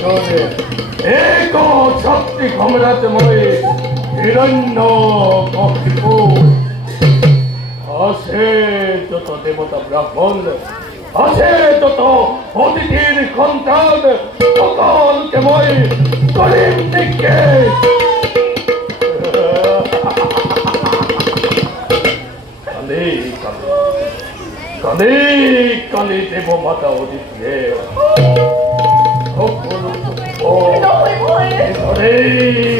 ঈশ্বরে এক শক্তি ক্ষমতাময় হিরণ্য কক্ষিপু আছে যত দেবতা ব্রাহ্মণ আছে তত অতিথির সন্তান সকলকে মই করিম দিকে কালি কালি কালি দেব মাতা অদিতিয়ে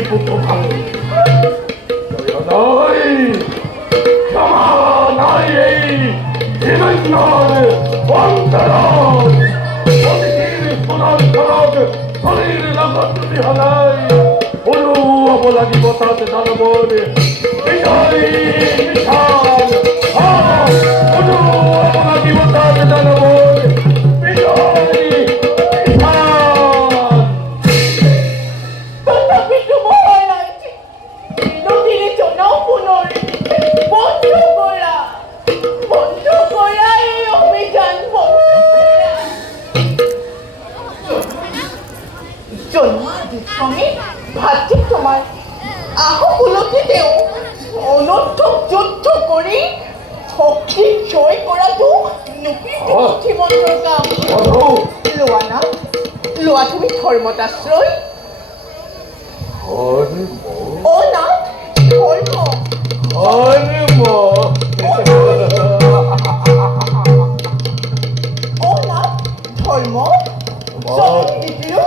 বুকু ভাঙ নাই ক্ষমা নাই এই হিরণ্যর অন্তরাল অতিথির সোনার খরচ শরীর লগত যদি হারাই অনু অবলাগিব তাতে দানবর বিজয় নিশান অনু অবলাগিব তাতে দানবর বিজয় নিশান তথাপি মহারাজ নদীর জন্য বন্ধ করা এই অভিযান জন্মাদিক্রমে ভাবছি তোমার আহগুলোকেও অনর্থক যুদ্ধ করে শক্তি জয় করা তো বুদ্ধিমন্তর কাম। লোয়া না লোয়া তুমি ধর্মতাশ্রয় ও না ধর্ম ও না ধর্ম দ্বিতীয়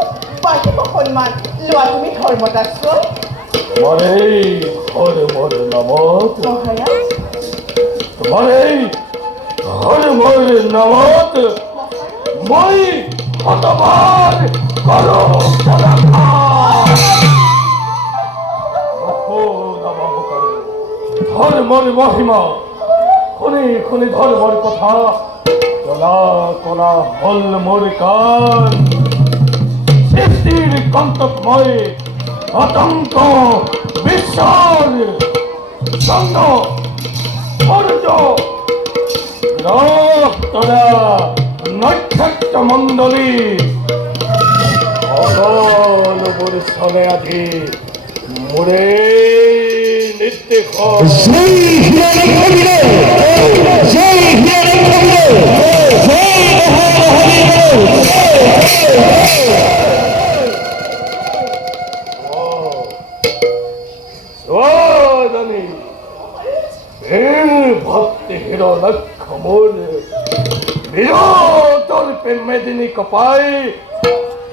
বাহিব সন্মান লোৱা তুমি ধৰ্মতাশ্ৰয় তোমারে ধর্মর নামত মহাৰাজ তোমারে ধর্মর নামত মই হতবাদ করো ধর্মর মহিমা খনি খনি ধর্মর কথা কলা কলা হল মোর কান সৃষ্টির কন্তকময় আতঙ্ক বিশ্বাস সঙ্গ সূর্য রক্তরা নক্ষত্র মণ্ডলী সকল পরিশ্রমে আছি মোরে নির্দেশ ভক্তি হির লক্ষ মোর বিরোধ মেদিনী কপাই